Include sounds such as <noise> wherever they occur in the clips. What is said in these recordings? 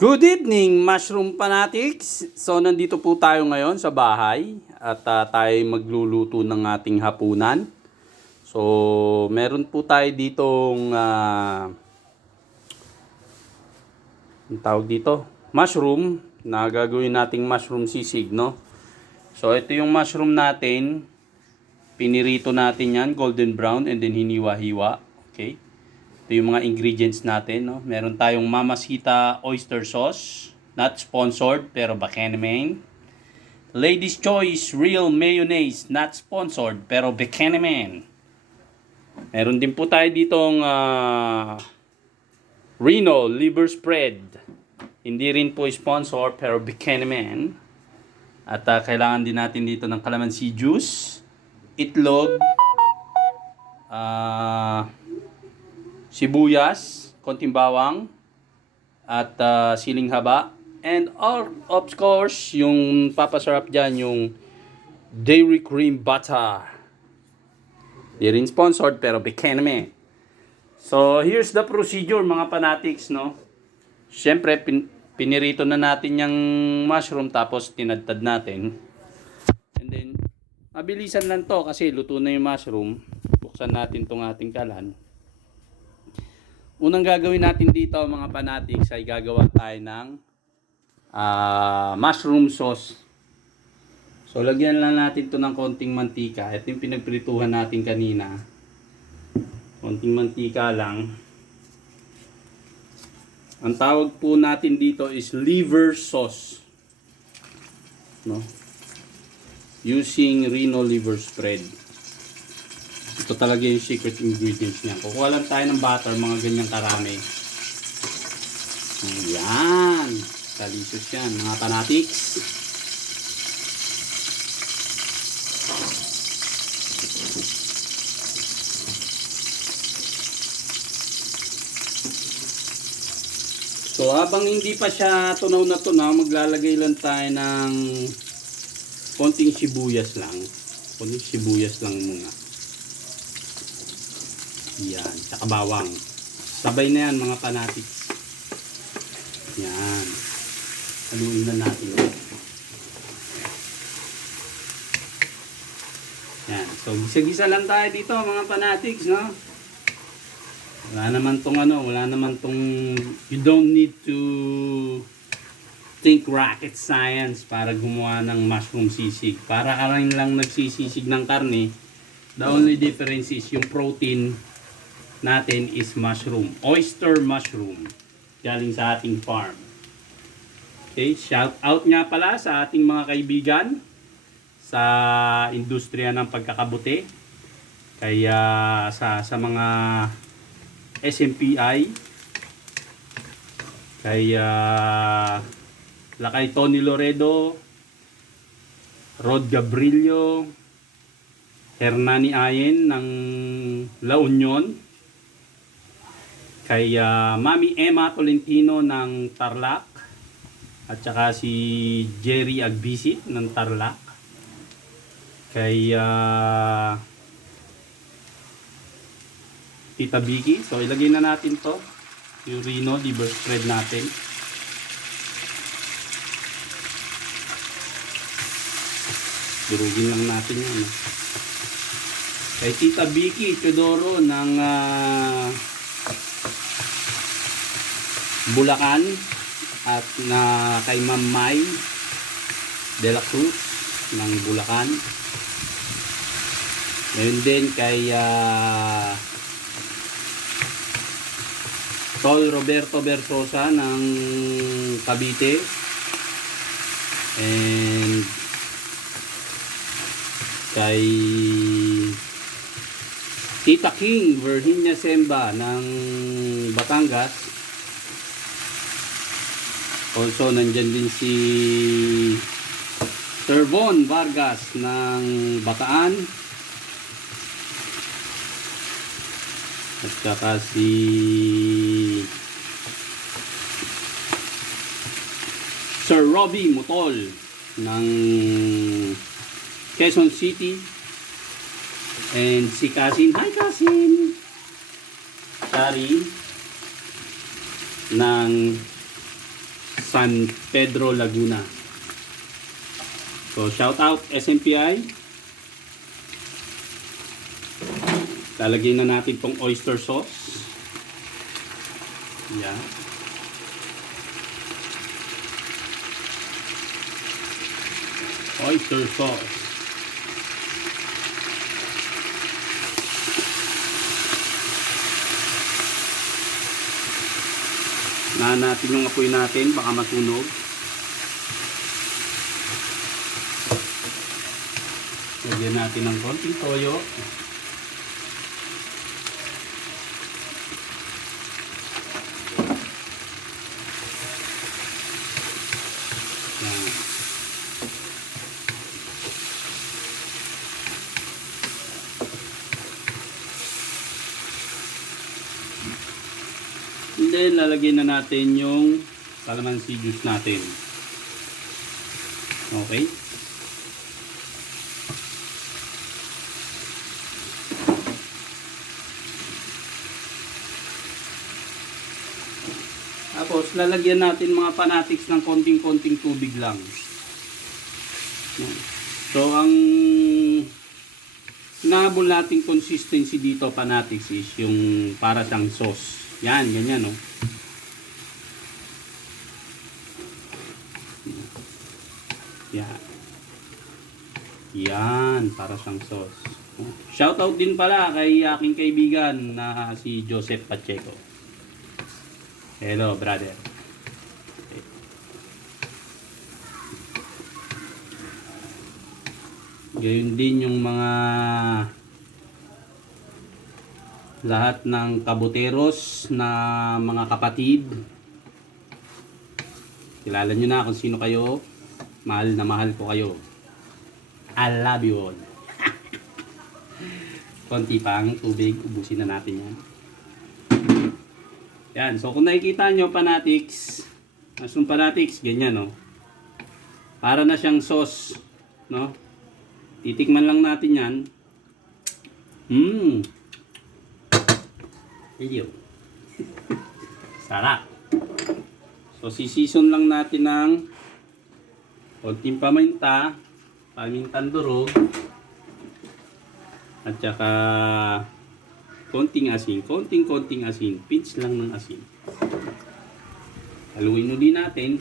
Good evening, Mushroom Fanatics! So, nandito po tayo ngayon sa bahay at ah, tayo magluluto ng ating hapunan. So, meron po tayo ditong ah, ang tawag dito, mushroom na gagawin nating mushroom sisig, no? So, ito yung mushroom natin. Pinirito natin yan, golden brown, and then hiniwa-hiwa. Okay? Ito yung mga ingredients natin. No? Meron tayong Mamacita oyster sauce. Not sponsored, pero baka naman. Ladies Choice Real Mayonnaise. Not sponsored, pero baka naman. Meron din po tayo ditong ah, Reno liver spread. Hindi rin po sponsor, pero baka naman. At ah, kailangan din natin dito ng calamansi juice, itlog, ah sibuyas, konting bawang, at ah, siling haba. And all, of course, yung papasarap dyan, yung dairy cream butter. Di rin sponsored, pero bigyan naman. So, here's the procedure, mga fanatics, no? Siyempre, pin- pinirito na natin yung mushroom, tapos tinadtad natin. And then, mabilisan lang to kasi luto na yung mushroom. Buksan natin tong ating kalan. Unang gagawin natin dito mga fanatics ay gagawa tayo ng ah, mushroom sauce. So lagyan lang natin to ng konting mantika. Ito yung pinagprituhan natin kanina. Konting mantika lang. Ang tawag po natin dito is liver sauce. No? Using Reno liver spread. Ito talaga yung secret ingredients niya. Kukuha lang tayo ng butter, mga ganyang karami. Ayan. Delicious yan, mga fanatics. So habang hindi pa siya tunaw na tunaw, maglalagay lang tayo ng konting sibuyas lang. Konting sibuyas lang muna. Yan, tsaka bawang. Sabay na yan mga fanatics. Yan. Haluin na natin. Yan. So, gisa-gisa lang tayo dito mga fanatics, no? Wala naman tong ano, wala naman tong you don't need to think rocket science para gumawa ng mushroom sisig. Para ka lang nagsisisig ng karne. The only difference is yung protein natin is mushroom. Oyster mushroom. Galing sa ating farm. Okay, shout out nga pala sa ating mga kaibigan sa industriya ng pagkakabuti. Kaya sa sa mga SMPI kaya Lakay Tony Loredo Rod Gabrilio Hernani Ayen ng La Union kay ah, Mami Emma Tolentino ng Tarlac at saka si Jerry Agbisit ng Tarlac kay ah, Tita Vicky. So, ilagay na natin to. Yung Reno liver spread natin. Durugin lang natin yan. eh. Kay Tita Vicky Chodoro ng ah, Bulacan at na kay Ma'am Mai De La Cruz ng Bulacan. Ngayon din kay ah, Tol Roberto Bersosa ng Cavite. And kay Tita King Virginia Semba ng Batangas. Also, nandyan din si Sir Von Vargas ng Bataan. At saka si Sir Robbie Mutol ng Quezon City. And si Kasin, hi Kasin! Shari ng San Pedro, Laguna. So, shout out SMPI. Lalagyan na natin tong oyster sauce. Yan. Oyster sauce. Na natin yung apoy natin, baka masunog. Lagyan natin ng konting toyo. Lalagyan na natin yung calamansi juice natin. Okay? Tapos, lalagyan natin mga panatics ng konting-konting tubig lang. So, ang nahabol nating consistency dito, panatics, is yung para siyang sauce. Yan, ganyan, no? Yan. Yan, para siyang sauce. Shoutout din pala kay aking kaibigan na si Joseph Pacheco. Hello, brother. Gayun din yung mga lahat ng kabuteros na mga kapatid. Kilala nyo na kung sino kayo. Mahal na mahal ko kayo. I love you all. <laughs> Konti pang tubig, ubusin na natin yan. Yan, so kung nakikita nyo, panatics, mushroom panatics, ganyan, no? Para na siyang sauce, no? Titikman lang natin yan. Mmm. Iyo. <laughs> Sarap. So, sisison lang natin ng konting paminta, pamintang durog, at saka konting asin, konting-konting asin, pinch lang ng asin. Haluin uli natin.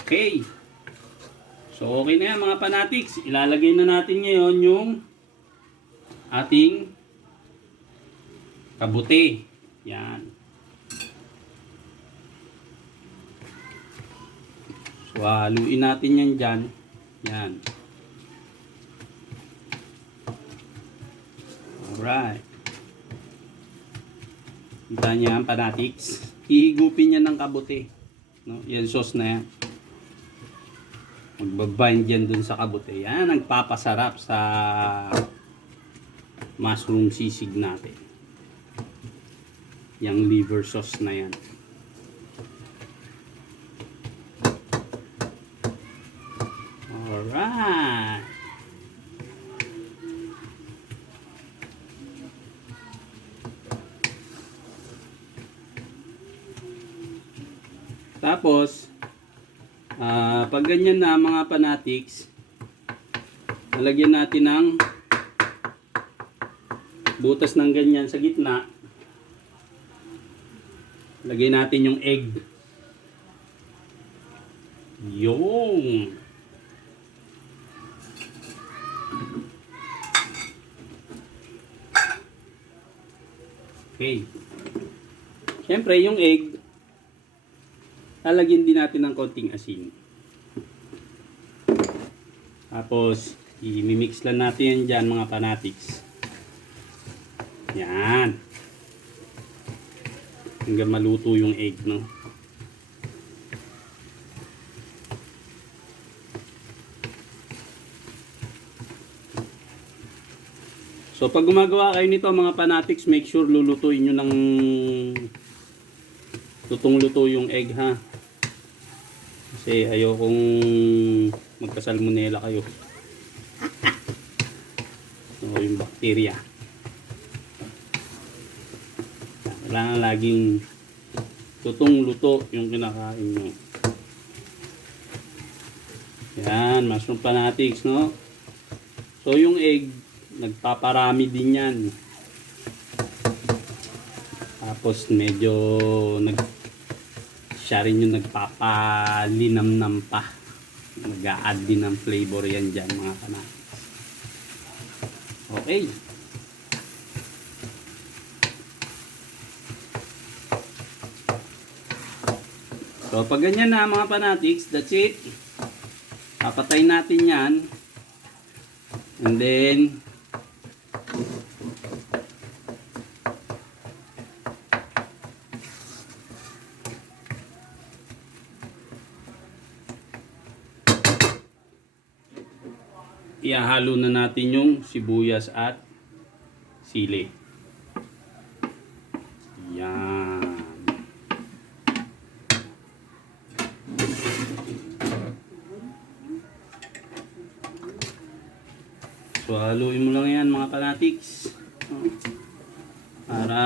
Okay. So, okay na yan mga panatics. Ilalagay na natin ngayon yung ating kabuti. Yan. So, haluin natin yan dyan. Yan. Alright. Kita niya ang panatics. Hihigupin niya ng kabuti. No? Yan sauce na yan. Magbabind yan dun sa kabuti. Yan ang papasarap sa mushroom sisig natin. Yang liver sauce na yan. Ah pag ganyan na mga panatics, nalagyan natin ng butas ng ganyan sa gitna. Lagay natin yung egg. Yung. Okay. Siyempre, yung egg, lalagyan din natin ng konting asin. Tapos, i-mix lang natin yan dyan mga panatics. Yan. Hanggang maluto yung egg, no? So, pag gumagawa kayo nito mga panatics, make sure lulutuin nyo ng lutong-luto yung egg, ha? Kasi ayokong magkasalmonella kayo. <laughs> So, yung bacteria. Kailangan laging Lutong luto yung kinakain nyo. Yan, mushroom fanatics, no? So, yung egg, nagpaparami din yan. Tapos, medyo nag siya rin yung nagpapalinamnam pa. Nag-a-add din ng flavor yan dyan, mga fanatics. Okay. So, pag ganyan na mga fanatics, that's it. Papatay natin yan. And then, ihahalo na natin yung sibuyas at sili. Yan. So, haluin mo lang yan mga fanatics. Oh. Para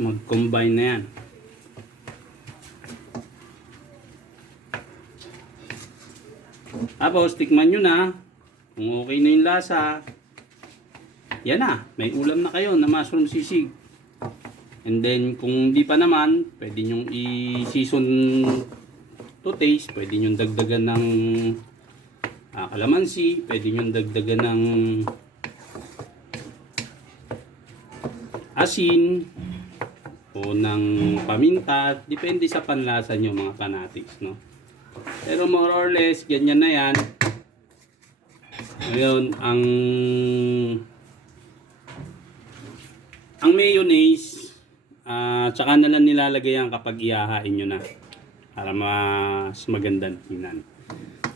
mag-combine na yan. Tapos, tikman nyo na. Kung okay na yung lasa. Yan na. May ulam na kayo na mushroom sisig. And then, kung di pa naman, pwede nyong i-season to taste. Pwede nyong dagdagan ng ah, kalamansi. Pwede nyong dagdagan ng asin o ng paminta. Depende sa panlasa nyo mga fanatics, no? Pero more or less, ganyan na yan. Ngayon, ang ang mayonnaise, ah tsaka na lang nilalagay yan kapag ihahain nyo na. Para mas magandang tingnan.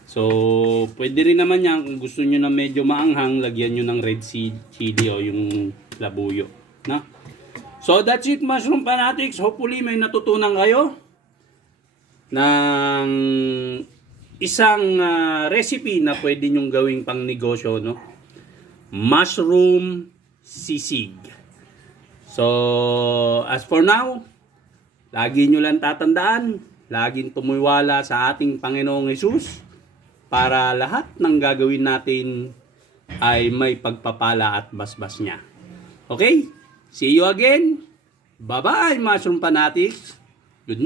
So, pwede rin naman yan kung gusto nyo na medyo maanghang, lagyan nyo ng red seed chili o yung labuyo. Na? So, that's it, Mushroom Fanatics. Hopefully, may natutunan kayo ng isang ah, recipe na pwede nyong gawing pang negosyo, no? Mushroom sisig. So, as for now, lagi nyo lang tatandaan, laging tumuwala sa ating Panginoong Yesus para lahat ng gagawin natin ay may pagpapala at basbas niya. Okay? See you again. Bye-bye, Mushroom Fanatics. Good night.